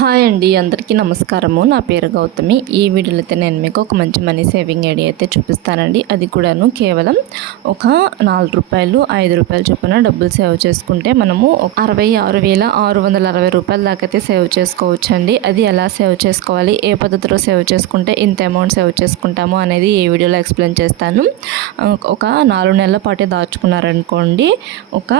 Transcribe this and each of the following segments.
Hi అండి అందరికీ నమస్కారము. నా పేరు గౌతమి. ఈ వీడియోలో అయితే నేను మీకు ఒక మంచి మనీ సేవింగ్ ఐడియా అయితే చూపిస్తానండి. అది కూడాను కేవలం ఒక నాలుగు రూపాయలు ఐదు రూపాయలు చొప్పున డబ్బులు సేవ్ చేసుకుంటే మనము అరవై ఆరు వేల ఆరు వందల అరవై రూపాయల దాకా అయితే సేవ్ చేసుకోవచ్చండి. అది ఎలా సేవ్ చేసుకోవాలి? ఏ పద్ధతిలో సేవ్ చేసుకుంటే ఇంత అమౌంట్ సేవ్ చేసుకుంటాము అనేది ఈ వీడియోలో ఎక్స్ప్లెయిన్ చేస్తాను. ఒక నాలుగు నెలల పాటే దాచుకున్నారనుకోండి ఒక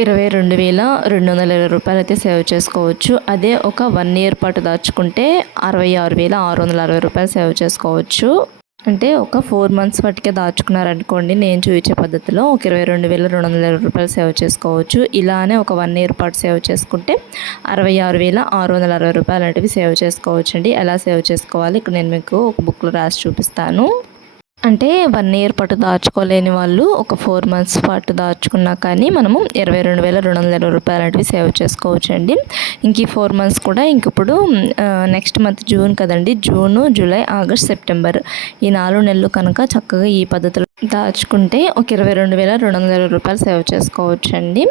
ఇరవై రెండు వేల రెండు వందల ఇరవై రూపాయలు అయితే సేవ్ చేసుకోవచ్చు. అదే ఒక వన్ ఇయర్ పాటు దాచుకుంటే అరవై ఆరు వేల ఆరు వందల అరవై రూపాయలు సేవ్ చేసుకోవచ్చు. అంటే ఒక ఫోర్ మంత్స్ పట్టుకే దాచుకున్నారనుకోండి నేను చూపించే పద్ధతిలో ఒక ఇరవై రెండు వేల రెండు వందల ఇరవై రూపాయలు సేవ్ చేసుకోవచ్చు. ఇలానే ఒక వన్ ఇయర్ పాటు సేవ్ చేసుకుంటే అరవై ఆరు వేల ఆరు వందల అరవై రూపాయలు అనేవి సేవ్ చేసుకోవచ్చు అండి ఎలా సేవ్ చేసుకోవాలి? ఇక్కడ నేను మీకు ఒక బుక్లో రాసి చూపిస్తాను. అంటే వన్ ఇయర్ పాటు దాచుకోలేని వాళ్ళు ఒక ఫోర్ మంత్స్ పాటు దాచుకున్నా కానీ మనము ఇరవై రెండు వేల రెండు వందల ఇరవై రూపాయలు అనేవి సేవ్ చేసుకోవచ్చు అండి ఇంక ఈ ఫోర్ మంత్స్ కూడా ఇంక ఇప్పుడు నెక్స్ట్ మంత్ జూన్ కదండి. జూను జూలై ఆగస్ట్ సెప్టెంబర్ ఈ నాలుగు నెలలు కనుక చక్కగా ఈ పద్ధతిలో దాచుకుంటే ఒక ఇరవై రెండు వేల రెండు వందల ఇరవై రూపాయలు సేవ్ చేసుకోవచ్చు అండి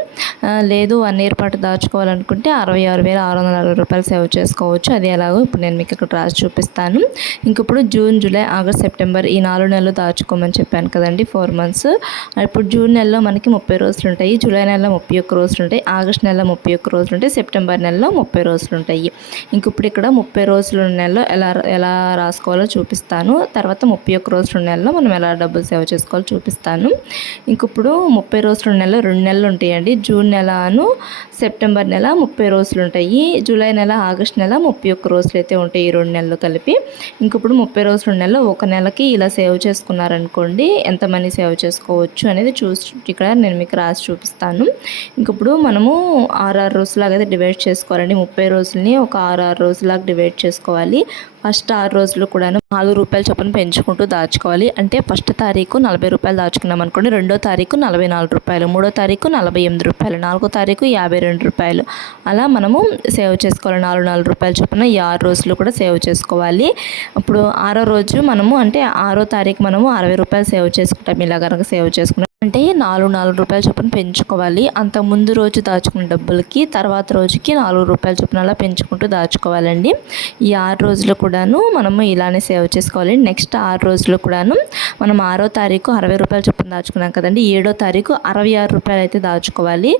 లేదు వన్ ఇయర్ పాటు దాచుకోవాలనుకుంటే అరవై ఆరు వేల ఆరు వందల అరవై రూపాయలు సేవ్ చేసుకోవచ్చు. అది ఎలాగో ఇప్పుడు నేను మీకు ఇక్కడ రాసి చూపిస్తాను. ఇంకప్పుడు జూన్ జూలై ఆగస్ట్ సెప్టెంబర్ ఈ నాలుగు నెలలు దాచుకోమని చెప్పాను కదండి ఫోర్ మంత్స్. ఇప్పుడు జూన్ నెలలో మనకి ముప్పై రోజులు ఉంటాయి జూలై నెలలో ముప్పై ఒక్క రోజులు ఉంటాయి ఆగస్ట్ నెలలో ముప్పై ఒక్క రోజులు ఉంటాయి సెప్టెంబర్ నెలలో ముప్పై రోజులు ఉంటాయి. ఇంక ఇప్పుడు ఇక్కడ ముప్పై రోజులు నెలలో ఎలా ఎలా రాసుకోవాలో చూపిస్తాను. తర్వాత ముప్పై ఒక్క రోజులు నెలలో మనం ఎలా డబ్బులు సేవ్ చేసుకోవాలో చూపిస్తాను. ఇంక ఇప్పుడు ముప్పై రోజుల నెల రెండు నెలలు ఉంటాయండి. జూన్ నెలను సెప్టెంబర్ నెల ముప్పై రోజులు ఉంటాయి. జూలై నెల ఆగస్ట్ నెల ముప్పై ఒక్క రోజులు అయితే ఉంటాయి ఈ రెండు నెలలు కలిపి. ఇంక ఇప్పుడు ముప్పై రోజుల నెల ఒక నెలకి ఇలా సేవ్ చేసుకున్నారనుకోండి ఎంత మనీ సేవ్ చేసుకోవచ్చు అనేది చూసి ఇక్కడ నేను మీకు రాసి చూపిస్తాను. ఇంక ఇప్పుడు మనము ఆరు రోజులాగా అయితే డివైడ్ చేసుకోవాలండి. ముప్పై రోజులని ఒక ఆరు ఆరు రోజులాగా డివైడ్ చేసుకోవాలి. ఫస్ట్ ఆరు రోజులు కూడా నాలుగు రూపాయల చొప్పున పెంచుకుంటూ దాచుకోవాలి. అంటే ఫస్ట్ తారీఖు నలభై రూపాయలు దాచుకున్నాం అనుకోండి రెండో తారీఖు నలభై నాలుగు రూపాయలు మూడో తారీఖు నలభై ఎనిమిది రూపాయలు నాలుగో తారీఖు యాభై రెండు రూపాయలు. అలా మనము సేవ్ చేసుకోవాలి. నాలుగు నాలుగు రూపాయల చొప్పున ఈ ఆరు రోజులు కూడా సేవ్ చేసుకోవాలి. ఇప్పుడు ఆరో రోజు మనము అంటే ఆరో తారీఖు మనము అరవై రూపాయలు సేవ్ చేసుకుంటాం. ఇలా కనుక సేవ్ చేసుకుంటాం అంటే నాలుగు నాలుగు రూపాయల చొప్పున పెంచుకోవాలి. అంత ముందు రోజు దాచుకున్న డబ్బులకి తర్వాత రోజుకి నాలుగు రూపాయల చొప్పున అలా పెంచుకుంటూ దాచుకోవాలండి. ఈ ఆరు రోజులు కూడాను మనము ఇలానే సేవ్ చేసుకోవాలి. నెక్స్ట్ ఆరు రోజులు కూడాను మనం ఆరో తారీఖు అరవై రూపాయల చొప్పున దాచుకున్నాం కదండి. ఏడో తారీఖు అరవై ఆరు రూపాయలు అయితే దాచుకోవాలి.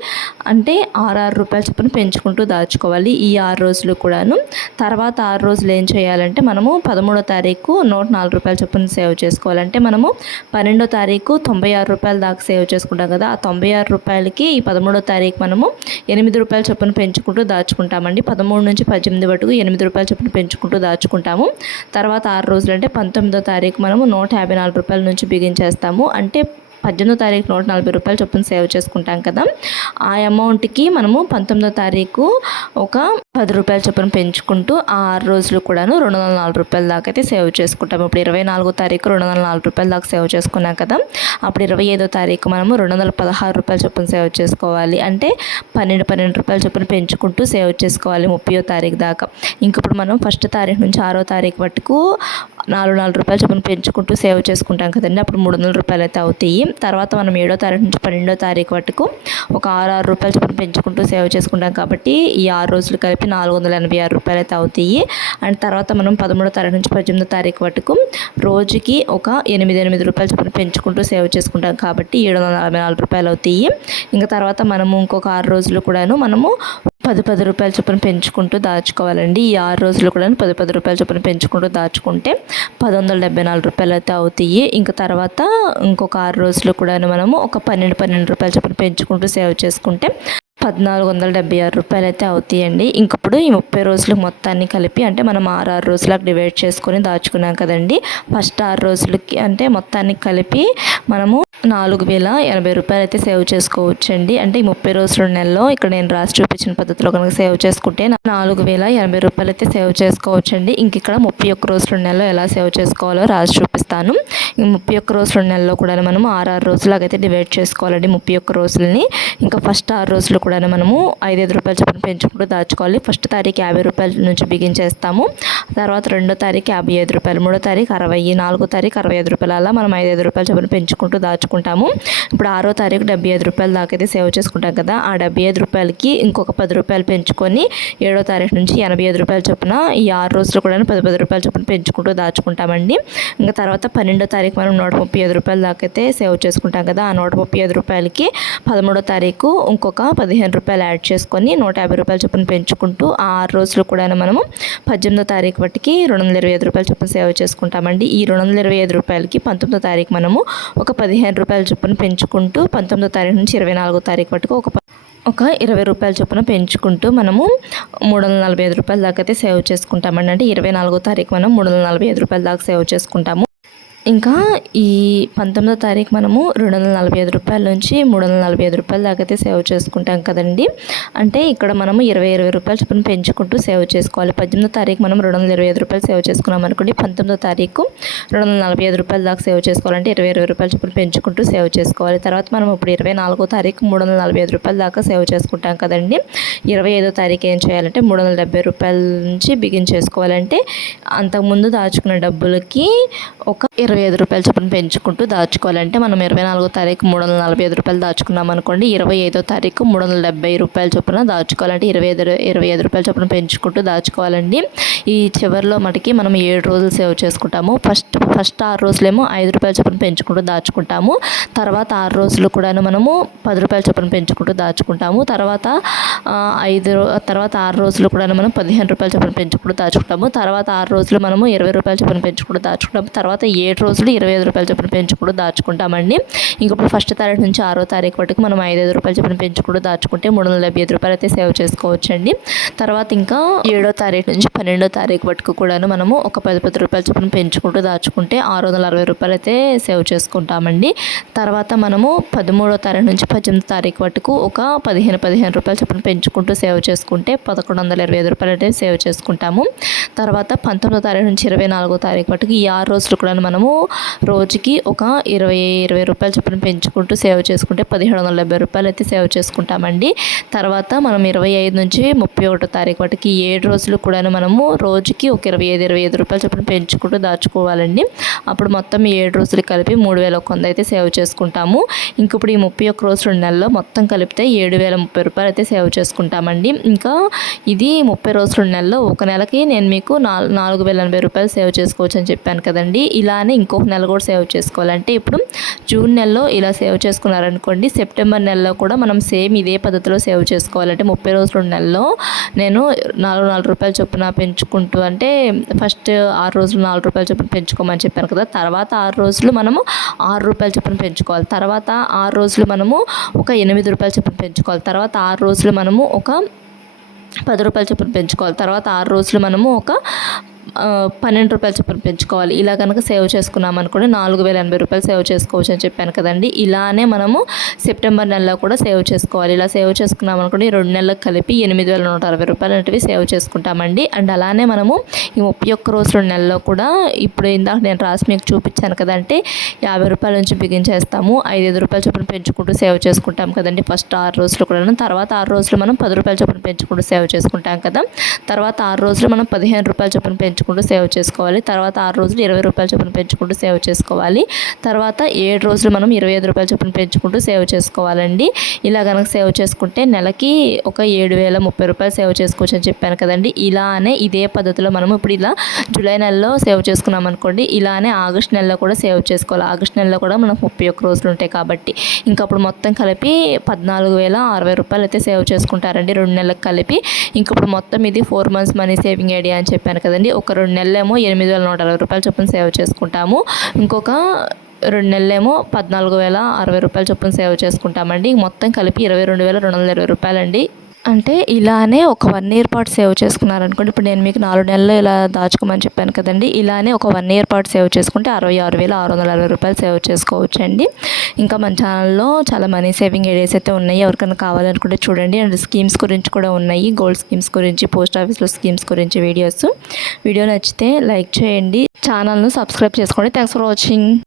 అంటే ఆరు ఆరు రూపాయల చొప్పున పెంచుకుంటూ దాచుకోవాలి ఈ ఆరు రోజులు కూడాను. తర్వాత ఆరు రోజులు ఏం చేయాలంటే మనము పదమూడో తారీఖు నూట నాలుగు రూపాయల చొప్పున సేవ్ చేసుకోవాలంటే మనము పన్నెండో తారీఖు తొంభై ఆరు రూపాయలు దాకా సేవ్ చేసుకుంటాం కదా ఆ తొంభై ఆరు రూపాయలకి ఈ పదమూడో తారీఖు మనము ఎనిమిది రూపాయల చొప్పున పెంచుకుంటూ దాచుకుంటామండి. పదమూడు నుంచి పద్దెనిమిది వరకు ఎనిమిది రూపాయల చొప్పున పెంచుకుంటూ దాచుకుంటాము. తర్వాత ఆరు రోజులు అంటే పంతొమ్మిదో తారీఖు మనము నూట యాభై నాలుగు రూపాయల నుంచి బిగించేస్తాము. అంటే పద్దెనిమిదో తారీఖు నూట నలభై రూపాయలు చొప్పున సేవ్ చేసుకుంటాం కదా. ఆ అమౌంట్కి మనము పంతొమ్మిదో తారీఖు ఒక పది రూపాయల చొప్పున పెంచుకుంటూ ఆ ఆరు రోజులు కూడాను రెండు వందల నాలుగు రూపాయల దాకా అయితే సేవ్ చేసుకుంటాము. ఇప్పుడు ఇరవై నాలుగో తారీఖు రెండు వందల నాలుగు రూపాయల దాకా సేవ్ చేసుకున్నాం కదా. అప్పుడు ఇరవై ఐదో తారీఖు మనము రెండు వందల పదహారు రూపాయల చొప్పున సేవ్ చేసుకోవాలి. అంటే పన్నెండు పన్నెండు రూపాయల చొప్పున పెంచుకుంటూ సేవ్ చేసుకోవాలి ముప్పయో తారీఖు దాకా. ఇంక ఇప్పుడు మనం ఫస్ట్ తారీఖు నుంచి ఆరో తారీఖు వరకు నాలుగు నాలుగు రూపాయల చొప్పున పెంచుకుంటూ సేవ్ చేసుకుంటాం కదండి. అప్పుడు మూడు వందల రూపాయలు అయితే అవుతాయి. తర్వాత మనం ఏడో తారీఖు నుంచి పన్నెండో తారీఖు వరకు ఒక ఆరు ఆరు రూపాయలు చొప్పున పెంచుకుంటూ సేవ్ చేసుకుంటాం కాబట్టి ఈ ఆరు రోజులు కలిపి నాలుగు వందల ఎనభై ఆరు రూపాయలు అయితే అవుతాయి అండ్ తర్వాత మనం పదమూడో తారీఖు నుంచి పద్దెనిమిదో తారీఖు వరకు రోజుకి ఒక ఎనిమిది ఎనిమిది రూపాయలు చొప్పున పెంచుకుంటూ సేవ్ చేసుకుంటాం కాబట్టి ఏడు వందల నలభై నాలుగు రూపాయలు అవుతాయి. ఇంకా తర్వాత మనము ఇంకొక ఆరు రోజులు కూడాను మనము పది పది రూపాయల చొప్పున పెంచుకుంటూ దాచుకోవాలండి. ఈ ఆరు రోజులు కూడా పది పది రూపాయల చొప్పున పెంచుకుంటూ దాచుకుంటే పది వందల డెబ్బై నాలుగు రూపాయలు అయితే అవుతాయి. ఇంకా తర్వాత ఇంకొక ఆరు రోజులు కూడా మనము ఒక పన్నెండు పన్నెండు రూపాయల చొప్పున పెంచుకుంటూ సేవ్ చేసుకుంటే పద్నాలుగు వందల డెబ్బై ఆరు రూపాయలు అయితే అవుతాయండి. ఇంకప్పుడు ఈ ముప్పై రోజులు మొత్తాన్ని కలిపి అంటే మనం ఆరు ఆరు రోజులకు డివైడ్ చేసుకొని దాచుకున్నాం కదండి. ఫస్ట్ ఆరు రోజులకి అంటే మొత్తాన్ని కలిపి మనము నాలుగు వేల ఎనభై రూపాయలు అయితే సేవ్ చేసుకోవచ్చండి. అంటే ఈ ముప్పై రోజుల నెలలో ఇక్కడ నేను రాసి చూపించిన పద్ధతిలో కనుక సేవ్ చేసుకుంటే నాలుగు వేల ఎనభై రూపాయలు అయితే సేవ్ చేసుకోవచ్చండి. ఇంక ఇక్కడ ముప్పై ఒక్క రోజుల నెలలో ఎలా సేవ్ చేసుకోవాలో రాసి చూపిస్తాను. ముప్పై ఒక్క రోజుల నెలలో కూడా మనం ఆరు ఆరు రోజులకైతే డివైడ్ చేసుకోవాలండి ముప్పై ఒక్క రోజులని. ఇంకా ఫస్ట్ ఆరు రోజులు కూడా కూడా మనము ఐదైదు రూపాయలు చొప్పున పెంచుకుంటూ దాచుకోవాలి. ఫస్ట్ తారీఖు యాభై రూపాయల నుంచి బిగించేస్తాము. తర్వాత రెండో తారీఖు యాభై ఐదు రూపాయలు మూడో తారీఖు అరవై నాలుగో తారీఖు అరవై ఐదు రూపాయలు అలా మనం ఐదైదు రూపాయలు చొప్పున పెంచుకుంటూ దాచుకుంటాము. ఇప్పుడు ఆరో తారీఖు డెబ్బై ఐదు రూపాయలు దాకా అయితే సేవ్ చేసుకుంటాం కదా. ఆ డెబ్బై ఐదు రూపాయలకి ఇంకొక పది రూపాయలు పెంచుకొని ఏడో తారీఖు నుంచి ఎనభై ఐదు రూపాయల చొప్పున ఈ ఆరు రోజులు కూడా పది పది రూపాయల చొప్పున పెంచుకుంటూ దాచుకుంటామండి. ఇంకా తర్వాత పన్నెండో తారీఖు మనం నూట ముప్పై ఐదు రూపాయల దాకా అయితే సేవ్ చేసుకుంటాం కదా. ఆ నూట ముప్పై ఐదు రూపాయలకి పదమూడో తారీఖు ఇంకొక పదిహేను రూపాయలు యాడ్ చేసుకొని నూట యాభై రూపాయల చొప్పున పెంచుకుంటూ ఆ ఆరు రోజులు కూడా మనము పద్దెనిమిదో తారీఖు వాటికి రెండు వందల ఇరవై ఐదు రూపాయల చొప్పున సేవ్ చేసుకుంటామండి. ఈ రెండు వందల ఇరవై ఐదు రూపాయలకి పంతొమ్మిదో తారీఖు మనము ఒక పదిహేను రూపాయల చొప్పున పెంచుకుంటూ పంతొమ్మిదో తారీఖు నుంచి ఇరవై నాలుగో తారీఖు వరకు ఒక ఒక ఇరవై రూపాయల చొప్పున పెంచుకుంటూ మనము మూడు వందల నలభై ఐదు రూపాయల దాకా అయితే సేవ్ చేసుకుంటామండి. అంటే ఇరవై నాలుగో తారీఖు మనం మూడు వందల నలభై ఐదు రూపాయల దాకా సేవ్ చేసుకుంటాము. ఇంకా ఈ పంతొమ్మిదో తారీఖు మనము రెండు వందల నలభై ఐదు రూపాయల నుంచి మూడు వందల నలభై ఐదు రూపాయల దాకా అయితే సేవ్ చేసుకుంటాం కదండి. అంటే ఇక్కడ మనము ఇరవై ఇరవై రూపాయలు చొప్పున పెంచుకుంటూ సేవ్ చేసుకోవాలి. పద్దెనిమిదో తారీఖు మనం రెండు వందల ఇరవై ఐదు రూపాయలు సేవ్ చేసుకున్నాం అనుకోండి పంతొమ్మిదో తారీఖు రెండు వందల నలభై ఐదు రూపాయల దాకా సేవ్ చేసుకోవాలంటే ఇరవై ఇరవై రూపాయలు చొప్పున పెంచుకుంటూ సేవ్ చేసుకోవాలి. తర్వాత మనం ఇప్పుడు ఇరవై నాలుగో తారీఖు మూడు వందల నలభై ఐదు రూపాయల దాకా సేవ్ చేసుకుంటాం కదండి. ఇరవై ఐదో తారీఖు ఏం చేయాలంటే మూడు వందల డెబ్బై రూపాయల నుంచి బిగిన్ చేసుకోవాలంటే అంతకుముందు దాచుకున్న డబ్బులకి ఒక ఇరవై ఇరవై ఐదు రూపాయలు చొప్పున పెంచుకుంటూ దాచుకోవాలంటే మనం ఇరవై నాలుగో తారీఖు మూడు వందల నలభై ఐదు రూపాయలు దాచుకున్నాం అనుకోండి ఇరవై ఐదో తారీఖు మూడు వందల డెబ్బై రూపాయల చొప్పున దాచుకోవాలంటే ఇరవై ఐదు ఇరవై ఐదు రూపాయల చొప్పున పెంచుకుంటూ దాచుకోవాలండి. ఈ చివరిలో మనకి మనం ఏడు రోజులు సేవ్ చేసుకుంటాము. ఫస్ట్ ఫస్ట్ ఆరు రోజులేమో ఐదు రూపాయల చొప్పున పెంచుకుంటూ దాచుకుంటాము. తర్వాత ఆరు రోజులు కూడాను మనము పది రూపాయల చొప్పున పెంచుకుంటూ దాచుకుంటాము. తర్వాత ఐదు తర్వాత ఆరు రోజులు కూడా మనం పదిహేను రూపాయల చొప్పున పెంచుకుంటూ దాచుకుంటాము. తర్వాత ఆరు రోజులు మనము ఇరవై రూపాయల చొప్పున పెంచుకుంటూ దాచుకుంటాము. తర్వాత ఏడు రోజులు ఇరవై ఐదు రూపాయల చొప్పున పెంచుకుంటూ దాచుకుంటామండి. ఇంకప్పుడు ఫస్ట్ తారీఖు నుంచి ఆరో తారీఖు వరకు మనం ఐదు ఐదు రూపాయల చొప్పున పెంచుకుంటూ దాచుకుంటే మూడు వందల డెబ్బై ఐదు రూపాయలు అయితే సేవ్ చేసుకోవచ్చండి. తర్వాత ఇంకా ఏడో తారీఖు నుంచి పన్నెండో తారీఖు వరకు కూడాను మనము ఒక పది పది రూపాయల చొప్పున పెంచుకుంటూ దాచుకుంటే ఆరు వందల అరవై రూపాయలు అయితే సేవ్ చేసుకుంటామండి. తర్వాత మనము పదమూడో తారీఖు నుంచి పద్దెనిమిది తారీఖు వరకు ఒక పదిహేను పదిహేను రూపాయల చొప్పున పెంచుకుంటూ సేవ్ చేసుకుంటే పదకొండు వందల ఇరవై ఐదు రూపాయలు అయితే సేవ్ చేసుకుంటాము. తర్వాత పంతొమ్మిదో తారీఖు నుంచి ఇరవై నాలుగో తారీఖు వరకు ఈ ఆరు రోజులు కూడా మనము రోజుకి ఒక ఇరవై ఇరవై రూపాయలు చొప్పున పెంచుకుంటూ సేవ్ చేసుకుంటే పదిహేడు వందల డెబ్బై రూపాయలు అయితే సేవ్ చేసుకుంటామండి. తర్వాత మనం ఇరవై ఐదు నుంచి ముప్పై ఒకటో తారీఖు వాటికి ఏడు రోజులు కూడా మనము రోజుకి ఒక ఇరవై ఐదు ఇరవై ఐదు రూపాయలు చొప్పున పెంచుకుంటూ దాచుకోవాలండి. అప్పుడు మొత్తం ఏడు రోజులు కలిపి మూడు వేల ఒక వంద అయితే సేవ్ చేసుకుంటాము. ఇంక ఇప్పుడు ఈ ముప్పై ఒక్క రోజు రెండు నెలల్లో మొత్తం కలిపితే ఏడు వేల ముప్పై రూపాయలు అయితే సేవ్ చేసుకుంటామండి. ఇంకా ఇది ముప్పై రోజులు రెండు నెలల్లో ఒక నెలకి నేను మీకు నాలుగు వేల ఎనభై రూపాయలు సేవ్ చేసుకోవచ్చు అని చెప్పాను కదండి. ఇలానే ఇంకొక నెల కూడా సేవ్ చేసుకోవాలంటే ఇప్పుడు జూన్ నెలలో ఇలా సేవ్ చేసుకున్నారనుకోండి సెప్టెంబర్ నెలలో కూడా మనం సేమ్ ఇదే పద్ధతిలో సేవ్ చేసుకోవాలంటే ముప్పై రోజుల నెలలో నేను నాలుగు నాలుగు రూపాయలు చొప్పున పెంచుకుంటూ అంటే ఫస్ట్ ఆరు రోజులు నాలుగు రూపాయలు చొప్పున పెంచుకోమని చెప్పాను కదా తర్వాత ఆరు రోజులు మనము ఆరు రూపాయలు చొప్పున పెంచుకోవాలి తర్వాత ఆరు రోజులు మనము ఒక ఎనిమిది రూపాయలు చొప్పున పెంచుకోవాలి తర్వాత ఆరు రోజులు మనము ఒక పది రూపాయలు చొప్పున పెంచుకోవాలి తర్వాత ఆరు రోజులు మనము ఒక పన్నెండు రూపాయలు చొప్పున పెంచుకోవాలి. ఇలా కనుక సేవ్ చేసుకున్నాం అనుకోండి నాలుగు వేల ఎనభై రూపాయలు సేవ్ చేసుకోవచ్చు అని చెప్పాను కదండి. ఇలానే మనము సెప్టెంబర్ నెలలో కూడా సేవ్ చేసుకోవాలి. ఇలా సేవ్ చేసుకున్నాం అనుకోండి రెండు నెలలకు కలిపి ఎనిమిది వేల నూట అరవై రూపాయలు అనేవి సేవ్ చేసుకుంటామండి. అండ్ అలానే మనము ఈ ముప్పై ఒక్క రోజు రెండు నెలల్లో కూడా ఇప్పుడు ఇందాక నేను రాసి మీకు చూపించాను కదంటే యాభై రూపాయల నుంచి బిగించేస్తాము ఐదు రూపాయల చొప్పున పెంచుకుంటూ సేవ్ చేసుకుంటాం కదండి. ఫస్ట్ ఆరు రోజులు కూడా తర్వాత ఆరు రోజులు మనం పది రూపాయల చొప్పున పెంచుకుంటూ సేవ్ చేసుకుంటాం కదా. తర్వాత ఆరు రోజులు మనం పదిహేను రూపాయల చొప్పున పెంచు పెంచుకుంటూ సేవ్ చేసుకోవాలి. తర్వాత ఆరు రోజులు ఇరవై రూపాయల చొప్పున పెంచుకుంటూ సేవ్ చేసుకోవాలి. తర్వాత ఏడు రోజులు మనం ఇరవై ఐదు రూపాయల చొప్పున పెంచుకుంటూ సేవ్ చేసుకోవాలండి. ఇలా కనుక సేవ్ చేసుకుంటే నెలకి ఒక ఏడు వేల ముప్పై రూపాయలు సేవ్ చేసుకోవచ్చు అని చెప్పాను కదండి. ఇలానే ఇదే పద్ధతిలో మనం ఇప్పుడు ఇలా జూలై నెలలో సేవ్ చేసుకున్నాం అనుకోండి. ఇలానే ఆగస్ట్ నెలలో కూడా సేవ్ చేసుకోవాలి. ఆగస్ట్ నెలలో కూడా మనకు ముప్పై ఒక్క రోజులు ఉంటాయి కాబట్టి. ఇంకా అప్పుడు మొత్తం కలిపి పద్నాలుగు వేల అరవై రూపాయలు అయితే సేవ్ చేసుకుంటారండి. రెండు నెలలకు కలిపి. ఇంక ఇప్పుడు మొత్తం ఇది four months money saving idea అని చెప్పాను కదండి. ఒక రెండు నెలలేమో ఎనిమిది వేల నూట అరవై రూపాయలు చొప్పున సేవ్ చేసుకుంటాము. ఇంకొక రెండు నెలలేమో పద్నాలుగు వేల అరవై రూపాయలు చొప్పున సేవ్ చేసుకుంటామండి. మొత్తం కలిపి ఇరవై రెండు వేల రెండు వందల ఇరవై రూపాయలండి. అంటే ఇలానే ఒక వన్ ఇయర్ పాటు సేవ్ చేసుకున్నారనుకోండి ఇప్పుడు నేను మీకు నాలుగు నెలలు ఇలా దాచుకోమని చెప్పాను కదండి ఇలానే ఒక వన్ ఇయర్ పాటు సేవ్ చేసుకుంటే అరవై ఆరు వేల ఆరు వందల అరవై రూపాయలు సేవ్ చేసుకోవచ్చు అండి ఇంకా మన ఛానల్లో చాలా మనీ సేవింగ్ ఏరియాస్ అయితే ఉన్నాయి ఎవరికైనా కావాలనుకుంటే చూడండి. అండ్ స్కీమ్స్ గురించి కూడా ఉన్నాయి గోల్డ్ స్కీమ్స్ గురించి పోస్ట్ ఆఫీస్లో స్కీమ్స్ గురించి వీడియోస్. వీడియో నచ్చితే లైక్ చేయండి ఛానల్ను సబ్స్క్రైబ్ చేసుకోండి. Thanks for watching.